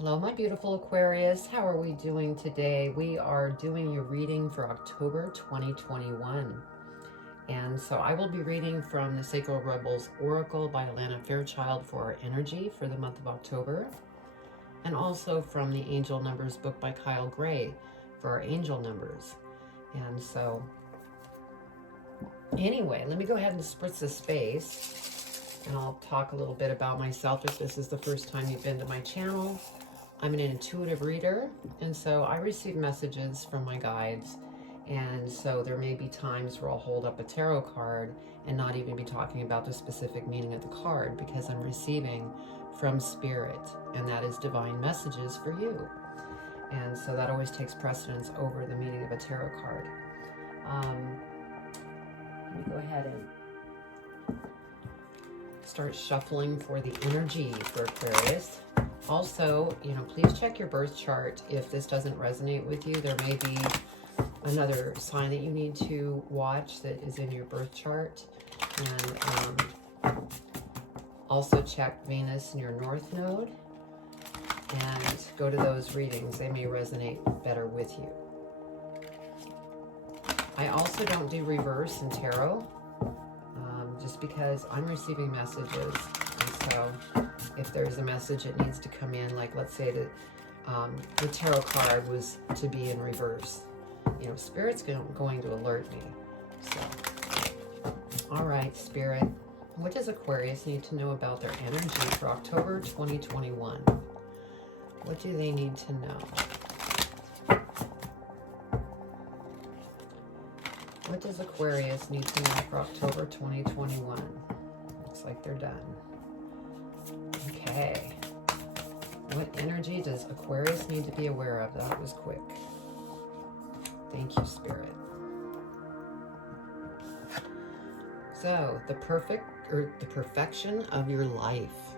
Hello, my beautiful Aquarius. How are we doing today? We are doing your reading for October 2021. And so I will be reading from the Sacred Rebels Oracle by Alana Fairchild for our energy for the month of October. And also from the Angel Numbers book by Kyle Gray for our angel numbers. And so anyway, let me go ahead and spritz the space. And I'll talk a little bit about myself if this is the first time you've been to my channel. I'm an intuitive reader, and so I receive messages from my guides, and so there may be times where I'll hold up a tarot card and not even be talking about the specific meaning of the card because I'm receiving from spirit, and that is divine messages for you. And so that always takes precedence over the meaning of a tarot card. Let me go ahead and start shuffling for the energy for Aquarius. Also, please check your birth chart if this doesn't resonate with you. There may be another sign that you need to watch that is in your birth chart. And also check Venus in your North Node and go to those readings. They may resonate better with you. I also don't do reverse in tarot just because I'm receiving messages. And so if there's a message that needs to come in, like let's say that the tarot card was to be in reverse, Spirit's going to alert me. So, all right, Spirit, what does Aquarius need to know about their energy for October 2021? What do they need to know? What does Aquarius need to know for October 2021? Looks like they're done. Okay. What energy does Aquarius need to be aware of? That was quick. Thank you, Spirit. So, the perfection of your life.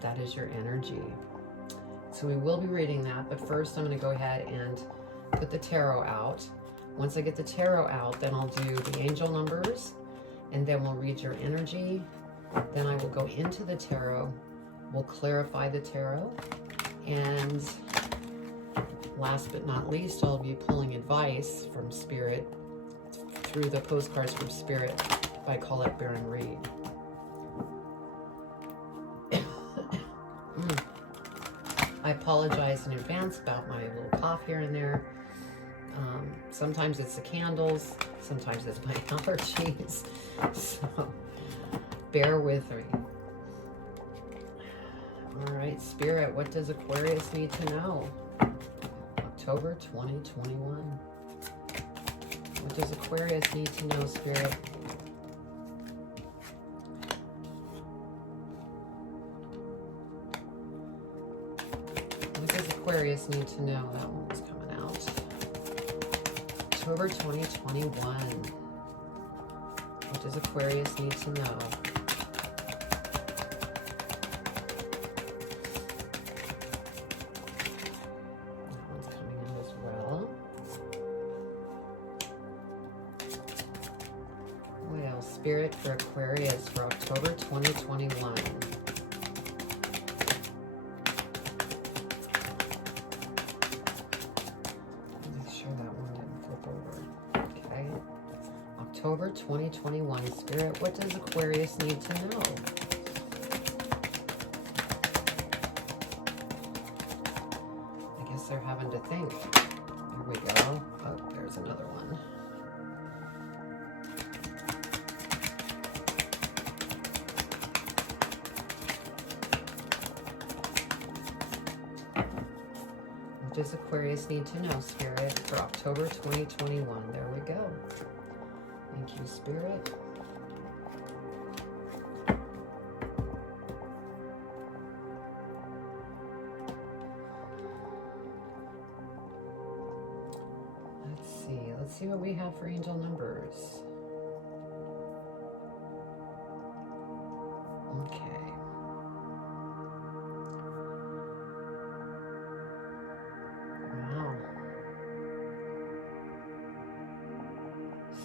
That is your energy. So we will be reading that, but first I'm going to go ahead and put the tarot out. Once I get the tarot out, then I'll do the angel numbers, and then we'll read your energy. Then I will go into the tarot, we'll clarify the tarot, and last but not least, I'll be pulling advice from Spirit through the postcards from Spirit by Colette Baron Reed. I apologize in advance about my little cough here and there. Sometimes it's the candles, sometimes it's my allergies, so bear with me. All right, Spirit, what does Aquarius need to know? October 2021. What does Aquarius need to know, Spirit? What does Aquarius need to know? That one was coming out. October 2021. What does Aquarius need to know? That one's coming in as well. What else? Spirit for Aquarius for October 2021. October 2021. Spirit, what does Aquarius need to know? I guess they're having to think. Here we go. Oh, there's another one. What does Aquarius need to know, Spirit, for October 2021? There we go. Thank you, Spirit. Let's see what we have for angel numbers. Okay. Wow.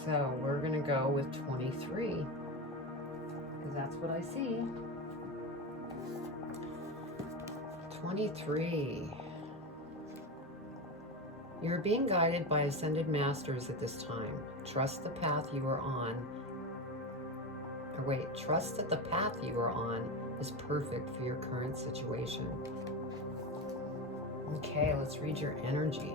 So we're going to go with 23 because that's what I see. 23. You're being guided by ascended masters at this time. Trust the path you are on. Or wait, trust that the path you are on is perfect for your current situation. Okay, let's read your energy.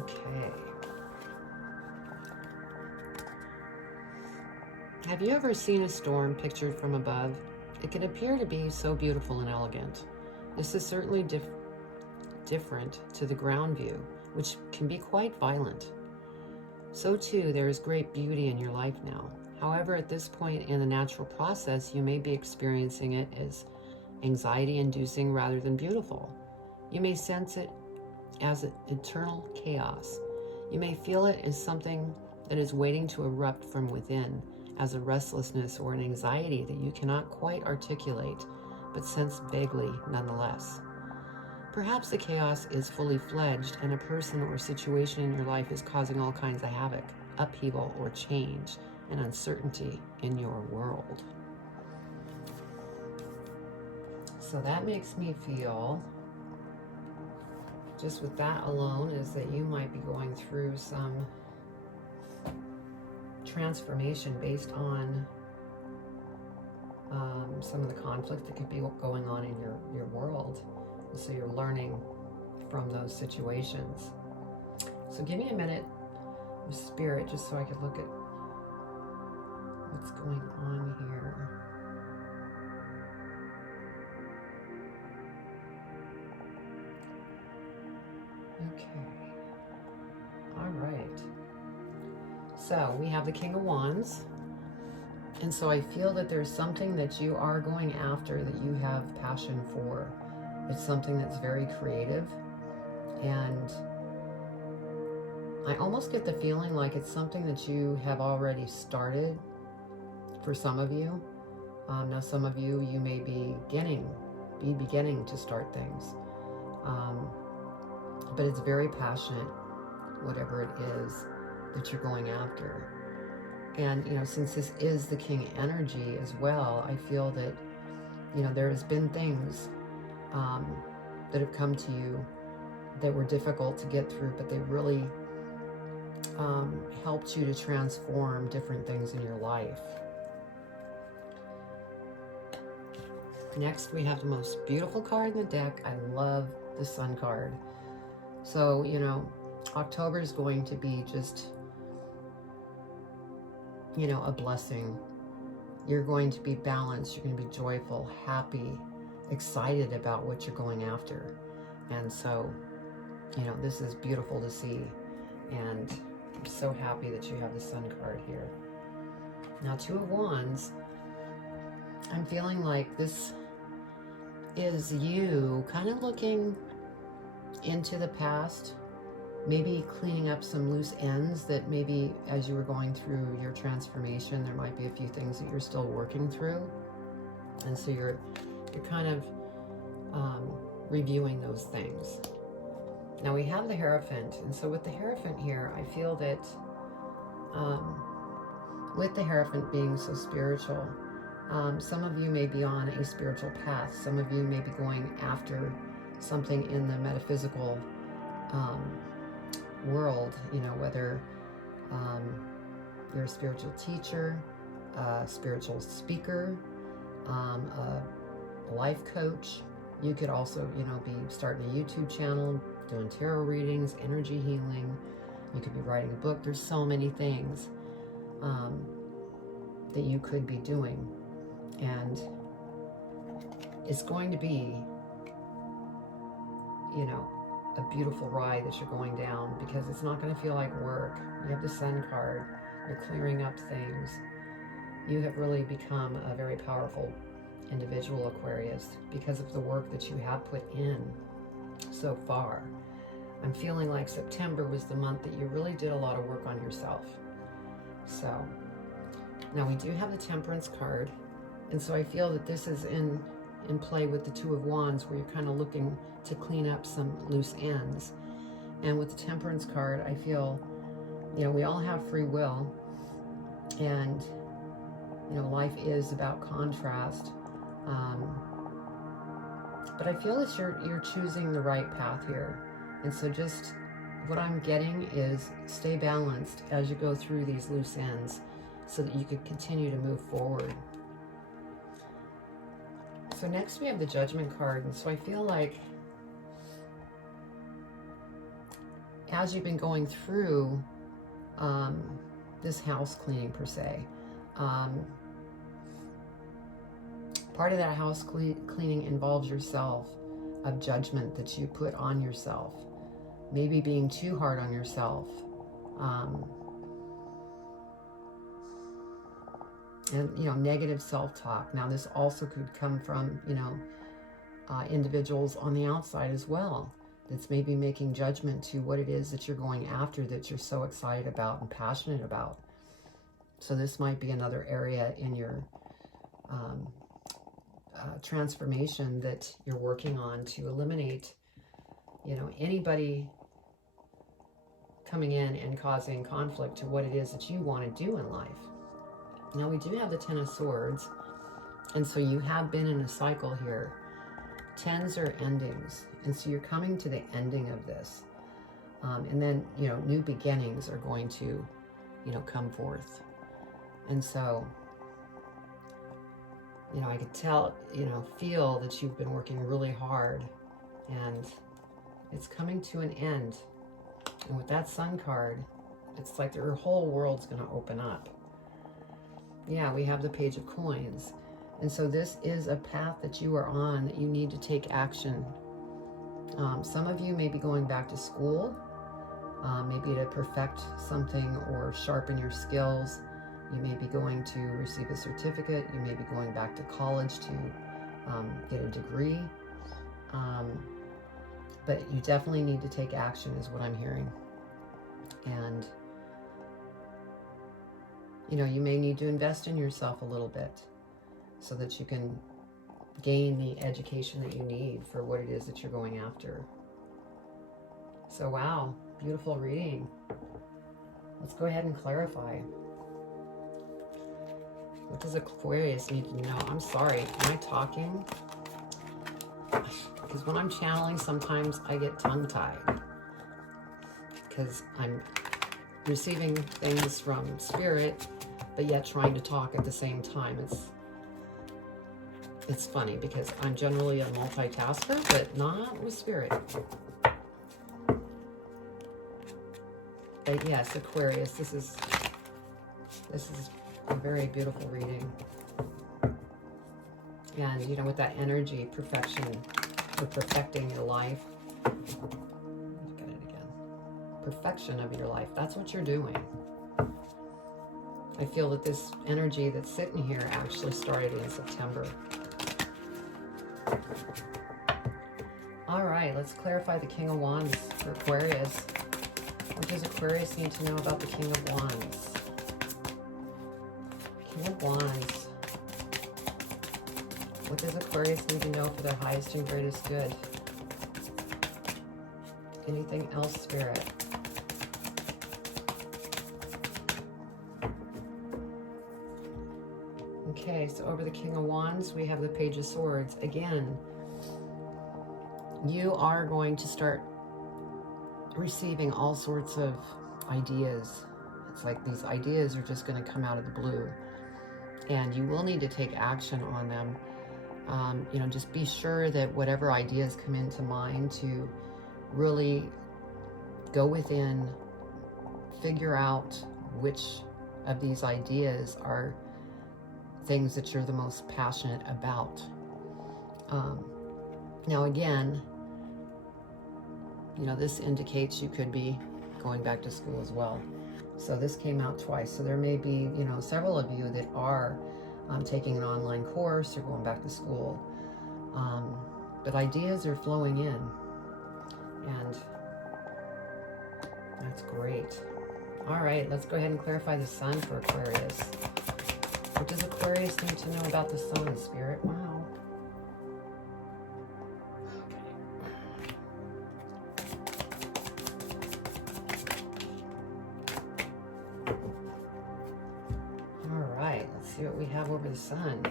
Okay. Have you ever seen a storm pictured from above? It can appear to be so beautiful and elegant. This is certainly different to the ground view, which can be quite violent. So too, there is great beauty in your life now. However, at this point in the natural process, you may be experiencing it as anxiety-inducing rather than beautiful. You may sense it as an eternal chaos. You may feel it as something that is waiting to erupt from within, as a restlessness or an anxiety that you cannot quite articulate, but sense vaguely nonetheless. Perhaps the chaos is fully fledged and a person or situation in your life is causing all kinds of havoc, upheaval, or change and uncertainty in your world. So that makes me feel, just with that alone, is that you might be going through some transformation based on some of the conflict that could be going on in your world. And so you're learning from those situations. So give me a minute of spirit just so I could look at what's going on here. Okay. All right. So we have the King of Wands. And so I feel that there's something that you are going after that you have passion for. It's something that's very creative. And I almost get the feeling like it's something that you have already started for some of you. Now some of you may be beginning to start things. But it's very passionate, whatever it is that you're going after. And, since this is the King energy as well, I feel that, there's been things that have come to you that were difficult to get through, but they really helped you to transform different things in your life. Next, we have the most beautiful card in the deck. I love the Sun card. So, October is going to be just, a blessing. You're going to be balanced. You're going to be joyful, happy, excited about what you're going after. And so, this is beautiful to see. And I'm so happy that you have the Sun card here. Now, Two of Wands, I'm feeling like this is you kind of looking into the past, maybe cleaning up some loose ends that maybe as you were going through your transformation, there might be a few things that you're still working through. And so you're kind of reviewing those things. Now we have the Hierophant. And so with the Hierophant here, I feel that with the Hierophant being so spiritual, some of you may be on a spiritual path. Some of you may be going after something in the metaphysical world, whether you're a spiritual teacher, a spiritual speaker, a life coach. You could also, be starting a YouTube channel, doing tarot readings, energy healing. You could be writing a book. There's so many things that you could be doing. And it's going to be, a beautiful ride that you're going down, because it's not going to feel like work. You have the Sun card. You're clearing up things. You have really become a very powerful individual, Aquarius, because of the work that you have put in so far. I'm feeling like September was the month that you really did a lot of work on yourself. So now we do have the Temperance card. And so I feel that this is in play with the Two of Wands, where you're kind of looking to clean up some loose ends. And with the Temperance card, I feel, we all have free will, and You know, life is about contrast. But I feel that you're choosing the right path here. And so just what I'm getting is stay balanced as you go through these loose ends so that you can continue to move forward. So next we have the Judgment card. And so I feel like as you've been going through this house cleaning per se, part of that house cleaning involves yourself, of judgment that you put on yourself. Maybe being too hard on yourself. And, you know, negative self-talk. Now, this also could come from, you know, individuals on the outside as well. That's maybe making judgment to what it is that you're going after, that you're so excited about and passionate about. So this might be another area in your transformation that you're working on to eliminate, you know, anybody coming in and causing conflict to what it is that you want to do in life. Now we do have the Ten of Swords, and so you have been in a cycle here. Tens are endings, and so you're coming to the ending of this. And then, you know, new beginnings are going to, you know, come forth. And so, you know, I could tell, you know, feel that you've been working really hard, and it's coming to an end. And with that Sun card, it's like your whole world's going to open up. Yeah, we have the Page of Coins. And so this is a path that you are on, that you need to take action. Some of you may be going back to school, maybe to perfect something or sharpen your skills. You may be going to receive a certificate. You may be going back to college to get a degree. But you definitely need to take action is what I'm hearing. And, you know, you may need to invest in yourself a little bit so that you can gain the education that you need for what it is that you're going after. So, wow, beautiful reading. Let's go ahead and clarify. What does Aquarius need to know? I'm sorry, am I talking? Because when I'm channeling, sometimes I get tongue-tied. Because I'm receiving things from Spirit, but yet trying to talk at the same time. It's funny because I'm generally a multitasker, but not with Spirit. But yes, Aquarius, this is a very beautiful reading. And, you know, with that energy, perfection, or perfecting your life. Look at it again. Perfection of your life. That's what you're doing. I feel that this energy that's sitting here actually started in September. All right, let's clarify the King of Wands for Aquarius. What does Aquarius need to know about the King of Wands? King of Wands. What does Aquarius need to know for their highest and greatest good? Anything else, Spirit? Okay, so over the King of Wands, we have the Page of Swords. Again, you are going to start receiving all sorts of ideas. It's like these ideas are just going to come out of the blue. And you will need to take action on them. You know, just be sure that whatever ideas come into mind to really go within, figure out which of these ideas are things that you're the most passionate about. Now again, you know, this indicates you could be going back to school as well. So this came out twice. So there may be, you know, several of you that are taking an online course or going back to school. But ideas are flowing in. And that's great. All right, let's go ahead and clarify the Sun for Aquarius. What does Aquarius need to know about the Sun, Spirit? Wow. see what we have over the sun.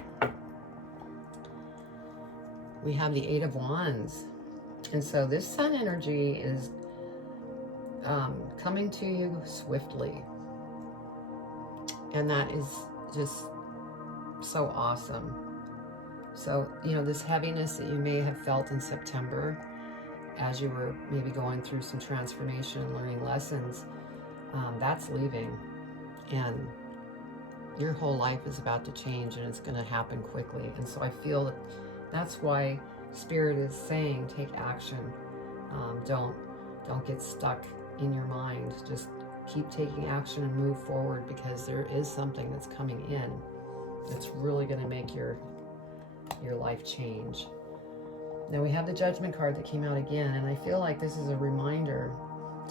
We have the Eight of Wands. And so this sun energy is coming to you swiftly. And that is just so awesome. So, you know, this heaviness that you may have felt in September as you were maybe going through some transformation and learning lessons, that's leaving. And your whole life is about to change, and it's going to happen quickly. And so I feel that that's why Spirit is saying take action. Don't get stuck in your mind. Just keep taking action and move forward, because there is something that's coming in that's really going to make your life change. Now we have the Judgment card that came out again, and I feel like this is a reminder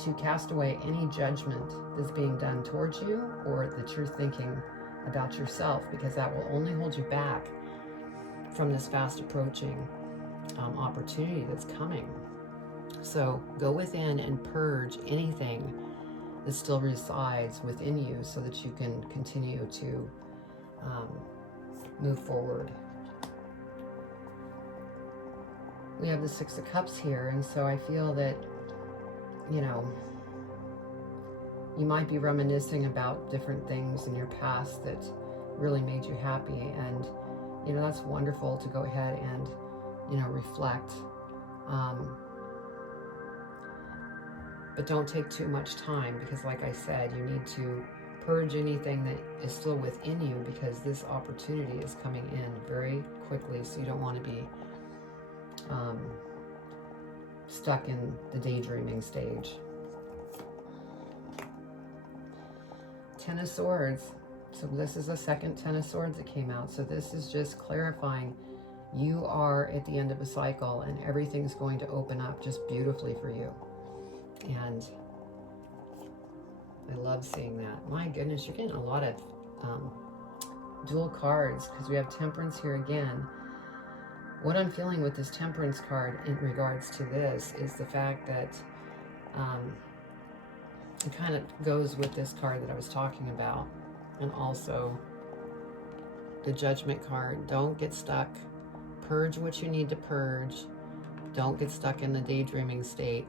to cast away any judgment that's being done towards you or that you're thinking about yourself, because that will only hold you back from this fast approaching opportunity that's coming. So go within and purge anything that still resides within you so that you can continue to move forward. We have the Six of Cups here, and so I feel that, you know, you might be reminiscing about different things in your past that really made you happy, and, you know, that's wonderful to go ahead and, you know, reflect. But don't take too much time, because like I said, you need to purge anything that is still within you, because this opportunity is coming in very quickly, so you don't want to be stuck in the daydreaming stage. Ten of Swords. So this is the second Ten of Swords that came out. So this is just clarifying you are at the end of a cycle, and everything's going to open up just beautifully for you. And I love seeing that. My goodness, you're getting a lot of dual cards, because we have Temperance here again. What I'm feeling with this Temperance card in regards to this is the fact that it kind of goes with this card that I was talking about, and also the Judgment card. Don't get stuck. Purge what you need to purge. Don't get stuck in the daydreaming state,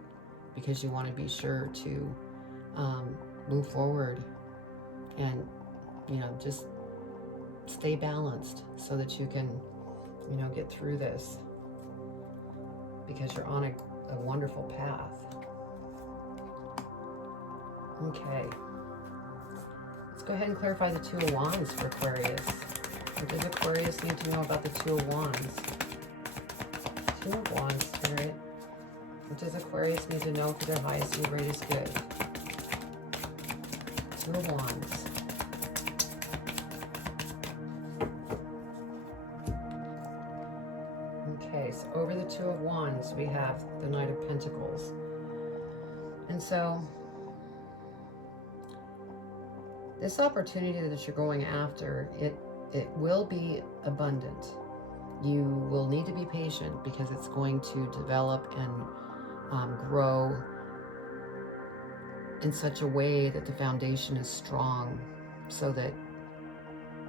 because you want to be sure to move forward and, you know, just stay balanced so that you can, you know, get through this, because you're on a wonderful path. Okay. Let's go ahead and clarify the Two of Wands for Aquarius. What does Aquarius need to know about the Two of Wands? Two of Wands, Spirit. What does Aquarius need to know for their highest and greatest good? Two of Wands. Okay, so over the Two of Wands, we have the Knight of Pentacles. And so, this opportunity that you're going after, it will be abundant. You will need to be patient, because it's going to develop and grow in such a way that the foundation is strong, so that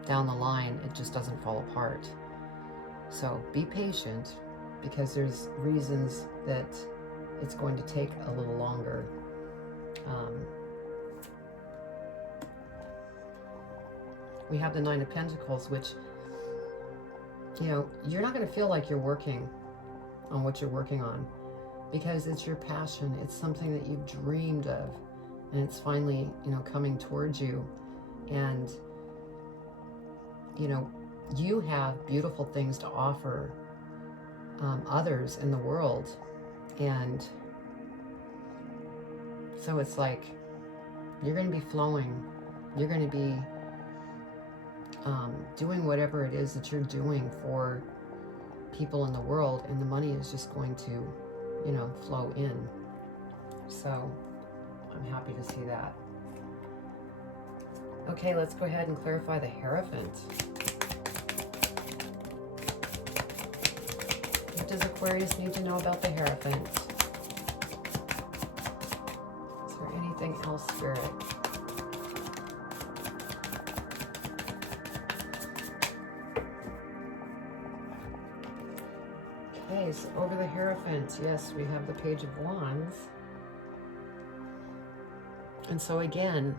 down the line it just doesn't fall apart. So be patient, because there's reasons that it's going to take a little longer. We have the Nine of Pentacles, which, you know, you're not going to feel like you're working on what you're working on, because it's your passion. It's something that you've dreamed of, and it's finally, you know, coming towards you. And, you know, you have beautiful things to offer others in the world. And so it's like you're going to be flowing. You're going to be doing whatever it is that you're doing for people in the world, and the money is just going to, you know, flow in. So I'm happy to see that. Okay, let's go ahead and clarify the Hierophant. What does Aquarius need to know about the Hierophant? Is there anything else, Spirit? Okay, so over the Hierophant, yes, we have the Page of Wands. And so again,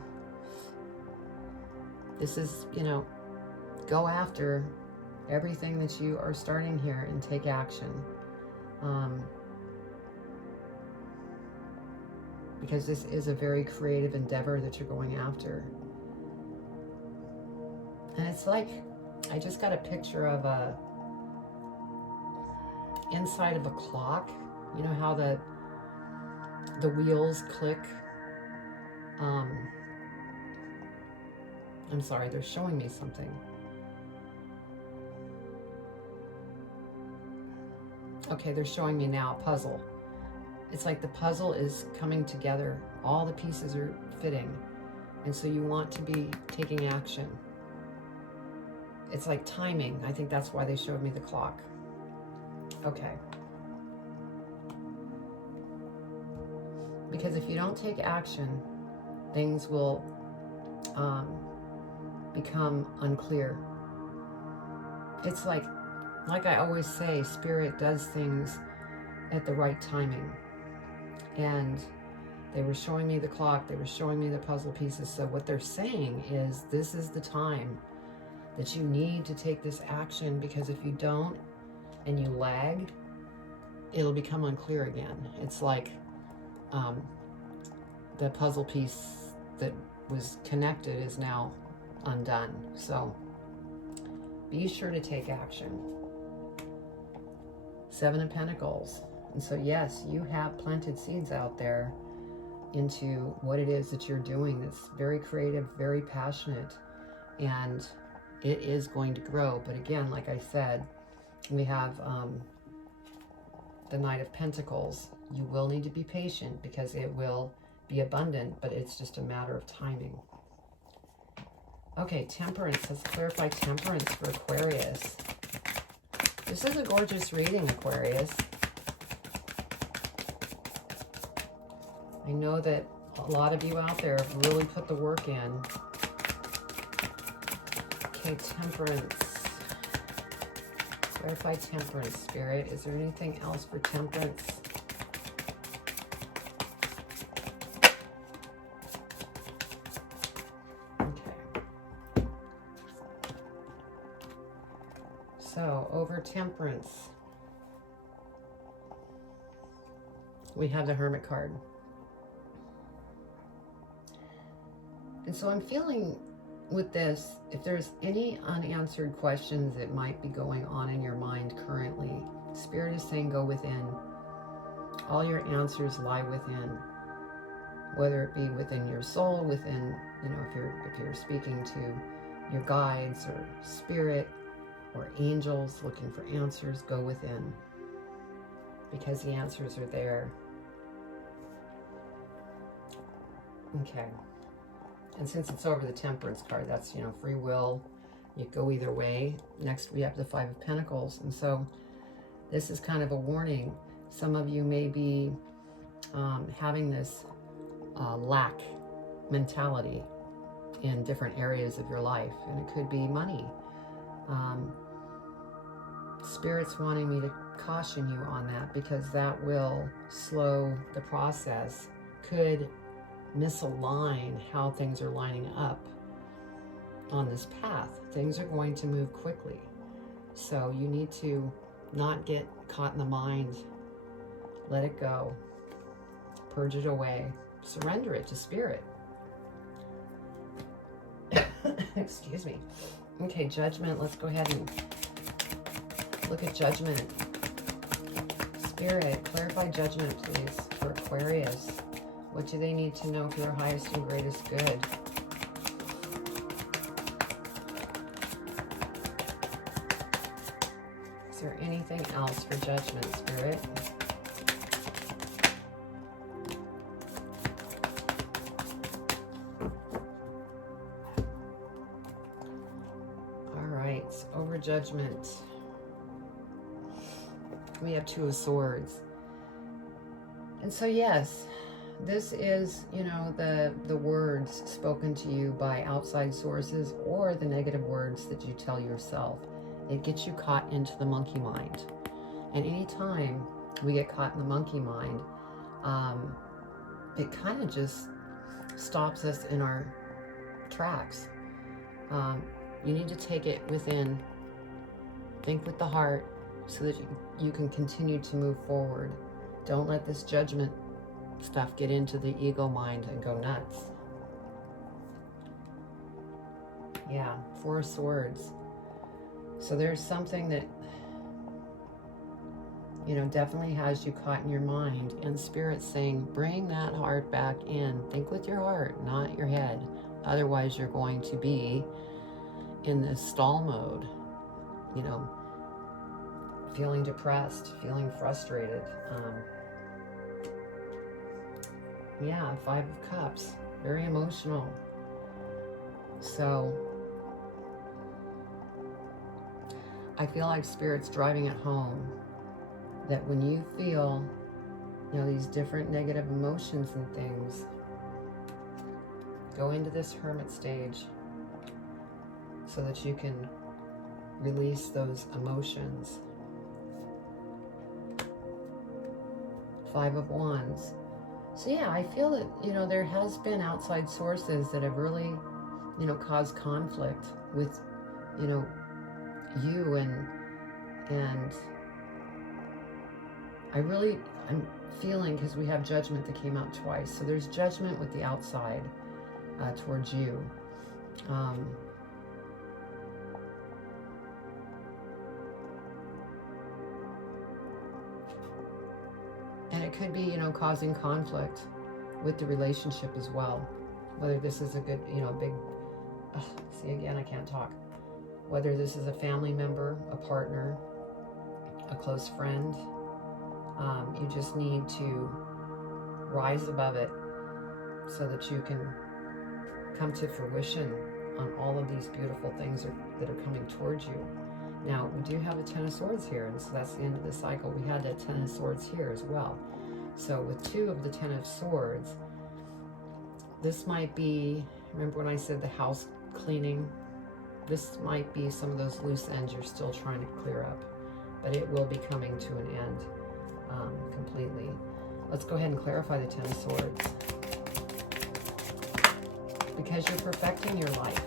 this is, you know, go after everything that you are starting here and take action. Because this is a very creative endeavor that you're going after. And it's like, I just got a picture of a inside of a clock. You know how the wheels click? I'm sorry, they're showing me something. Okay, they're showing me now a puzzle. It's like the puzzle is coming together. All the pieces are fitting. And so you want to be taking action. It's like timing. I think that's why they showed me the clock. Okay. Because if you don't take action, things will become unclear. It's like I always say, Spirit does things at the right timing. And they were showing me the clock, they were showing me the puzzle pieces. So what they're saying is, this is the time that you need to take this action, because if you don't and you lag, it'll become unclear again. It's like the puzzle piece that was connected is now undone. So be sure to take action. Seven of Pentacles. And so yes, you have planted seeds out there into what it is that you're doing that's very creative, very passionate, and it is going to grow. But again, like I said, we have the Knight of Pentacles. You will need to be patient because it will be abundant, but it's just a matter of timing. Okay, Temperance. Let's clarify Temperance for Aquarius. This is a gorgeous reading, Aquarius. I know that a lot of you out there have really put the work in. Okay, Temperance. Clarify Temperance, Spirit. Is there anything else for Temperance? Okay. So, over Temperance, we have the Hermit card. And so I'm feeling with this, if there's any unanswered questions that might be going on in your mind currently, Spirit is saying go within. All your answers lie within, whether it be within your soul, within, you know, if you're speaking to your guides or spirit or angels looking for answers, go within, because the answers are there. Okay. And since it's over the Temperance card, that's, you know, free will. You go either way. Next, we have the Five of Pentacles. And so this is kind of a warning. Some of you may be having this lack mentality in different areas of your life. And it could be money. Spirit's wanting me to caution you on that, because that will slow the process. Could misalign how things are lining up on this path. Things are going to move quickly. So you need to not get caught in the mind. Let it go. Purge it away. Surrender it to Spirit. Excuse me. Okay, Judgment. Let's go ahead and look at Judgment. Spirit, clarify Judgment, please, for Aquarius. What do they need to know for their highest and greatest good? Is there anything else for Judgment, Spirit? All right, over Judgment, we have Two of Swords. And so, yes, this is, you know, the words spoken to you by outside sources, or the negative words that you tell yourself. It gets you caught into the monkey mind. And anytime we get caught in the monkey mind, it kind of just stops us in our tracks. You need to take it within, think with the heart, so that you can continue to move forward. Don't let this judgment stuff get into the ego mind and go nuts. Yeah, Four of Swords. So there's something that, you know, definitely has you caught in your mind, and Spirit's saying, bring that heart back in. Think with your heart, not your head. Otherwise, you're going to be in this stall mode, you know, feeling depressed, feeling frustrated. Yeah, Five of Cups, very emotional. So I feel like Spirit's driving it home that when you feel, you know, these different negative emotions and things, go into this hermit stage so that you can release those emotions. Five of Wands. So yeah, I feel that, you know, there has been outside sources that have really, you know, caused conflict with, you know, you and I'm feeling, because we have Judgment that came out twice. So there's judgment with the outside towards you. And it could be, you know, causing conflict with the relationship as well. Whether this is a good, you know, big, see again, I can't talk. Whether this is a family member, a partner, a close friend, you just need to rise above it so that you can come to fruition on all of these beautiful things that are coming towards you. Now, we do have a Ten of Swords here, and so that's the end of the cycle. We had that Ten of Swords here as well. So with two of the Ten of Swords, this might be, remember when I said the house cleaning? This might be some of those loose ends you're still trying to clear up, but it will be coming to an end completely. Let's go ahead and clarify the Ten of Swords. Because you're perfecting your life.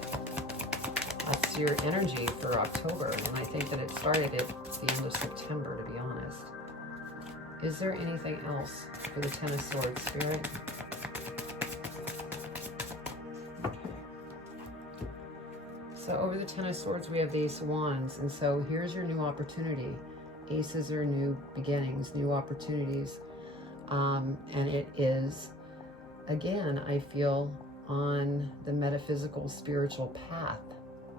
That's your energy for October, and I think that it started at the end of September, to be honest. Is there anything else for the Ten of Swords, Spirit? So over the Ten of Swords, we have the Ace of Wands, and so here's your new opportunity. Aces are new beginnings, new opportunities, and it is, again, I feel, on the metaphysical spiritual path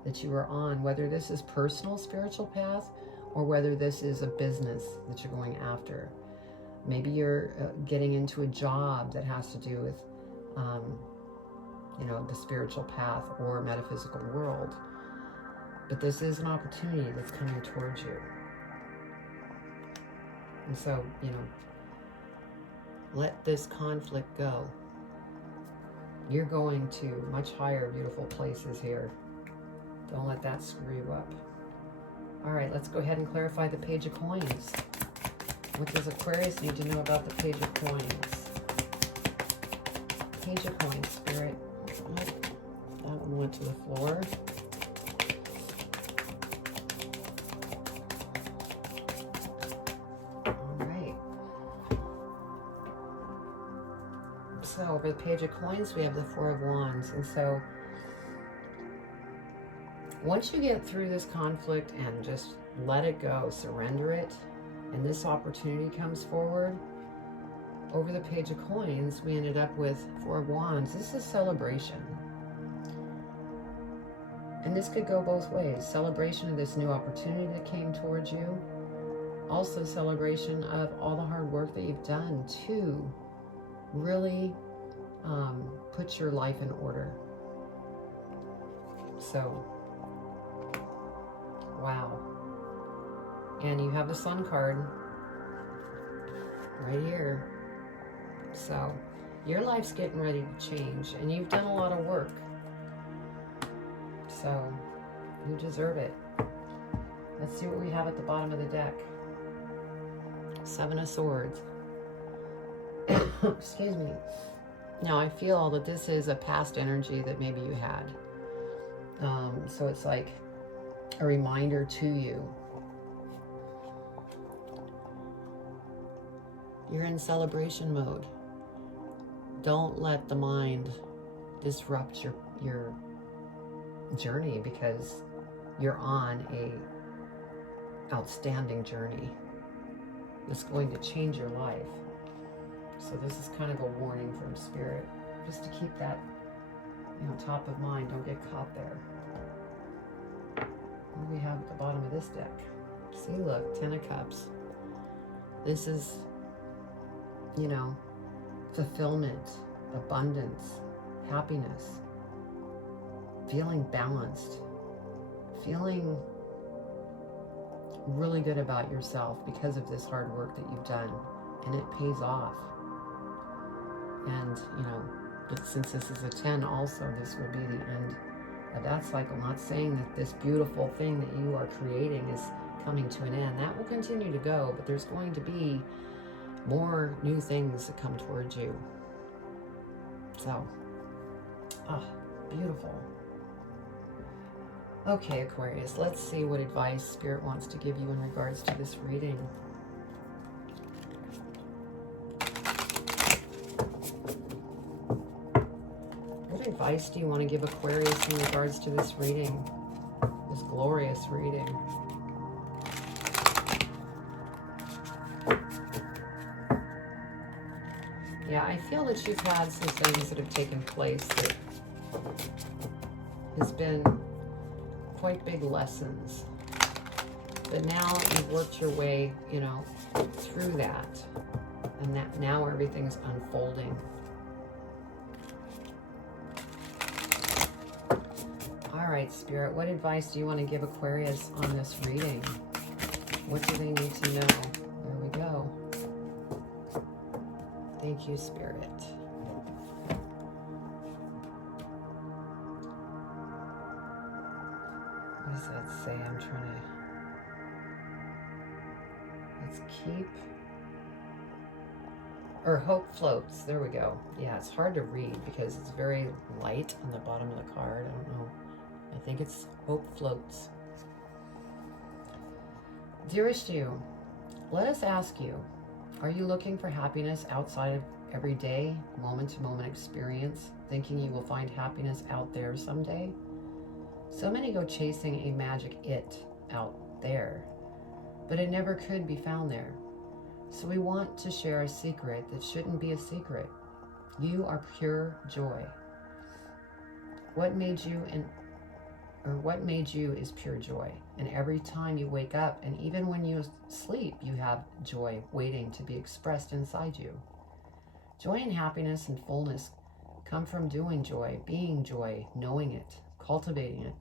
that you are on, whether this is personal spiritual path or whether this is a business that you're going after. Maybe you're getting into a job that has to do with, you know, the spiritual path or metaphysical world. But this is an opportunity that's coming towards you. And so, you know, let this conflict go. You're going to much higher, beautiful places here. Don't let that screw you up. All right, let's go ahead and clarify the Page of Coins. What does Aquarius need to know about the Page of Coins? Page of Coins, Spirit. Oh, that one went to the floor. All right. So over the Page of Coins, we have the Four of Wands. And so once you get through this conflict and just let it go, surrender it, and this opportunity comes forward, over the Page of Coins, we ended up with Four of Wands. This is celebration. And this could go both ways. Celebration of this new opportunity that came towards you. Also celebration of all the hard work that you've done to really put your life in order. So, wow. And you have the Sun card right here. So your life's getting ready to change, and you've done a lot of work. So you deserve it. Let's see what we have at the bottom of the deck. Seven of Swords. Excuse me. Now I feel that this is a past energy that maybe you had. So it's like a reminder to you. You're in celebration mode. Don't let the mind disrupt your journey, because you're on a outstanding journey that's going to change your life. So this is kind of a warning from Spirit, just to keep that, top of mind. Don't get caught there. What do we have at the bottom of this deck? See, look, 10 of Cups. This is, fulfillment, abundance, happiness, feeling balanced, feeling really good about yourself because of this hard work that you've done, and it pays off. And, but since this is a 10 also, this will be the end of that cycle. Not saying that this beautiful thing that you are creating is coming to an end. That will continue to go, but there's going to be more new things that come towards you. So, beautiful. Okay, Aquarius, let's see what advice Spirit wants to give you in regards to this reading. What advice do you want to give Aquarius in regards to this reading? This glorious reading. Yeah, I feel that you've had some things that have taken place that has been quite big lessons. But now you've worked your way, through that. And that now everything's unfolding. All right, Spirit, what advice do you want to give Aquarius on this reading? What do they need to know? There we go. Thank you, Spirit. What does that say? I'm trying to... Let's keep... Or hope floats. There we go. Yeah, it's hard to read because it's very light on the bottom of the card. I don't know. I think it's hope floats. Dearest you, let us ask you, are you looking for happiness outside of everyday, moment-to-moment experience, thinking you will find happiness out there someday? So many go chasing a magic it out there, but it never could be found there. So we want to share a secret that shouldn't be a secret. You are pure joy. What made you is pure joy. And every time you wake up, and even when you sleep, you have joy waiting to be expressed inside you. Joy and happiness and fullness come from doing joy, being joy, knowing it, cultivating it,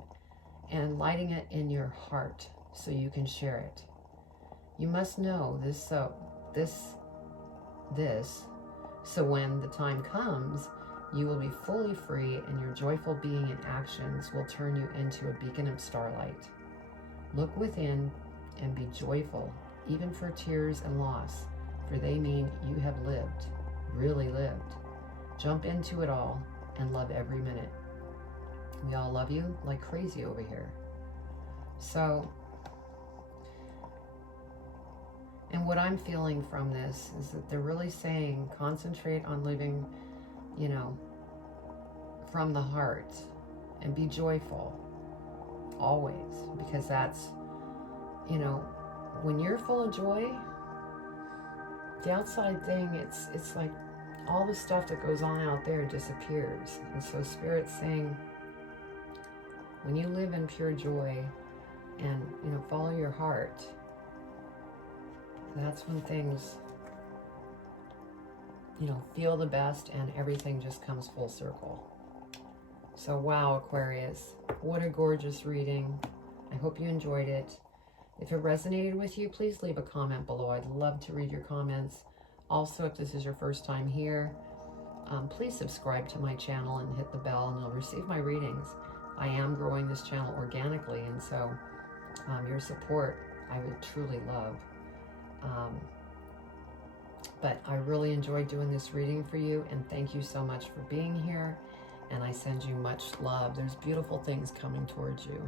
and lighting it in your heart so you can share it. You must know this so when the time comes, you will be fully free, and your joyful being and actions will turn you into a beacon of starlight. Look within and be joyful, even for tears and loss, for they mean you have lived, really lived. Jump into it all and love every minute. We all love you like crazy over here. So, and what I'm feeling from this is that they're really saying concentrate on living, from the heart, and be joyful always, because that's, when you're full of joy, the outside thing, it's like all the stuff that goes on out there disappears. And so Spirit's saying, when you live in pure joy and, follow your heart, that's when things, feel the best and everything just comes full circle. So wow, Aquarius, what a gorgeous reading. I hope you enjoyed it. If it resonated with you, please leave a comment below. I'd love to read your comments. Also, if this is your first time here, please subscribe to my channel and hit the bell, and you'll receive my readings. I am growing this channel organically, and so your support I would truly love. But I really enjoyed doing this reading for you, and thank you so much for being here. And I send you much love. There's beautiful things coming towards you.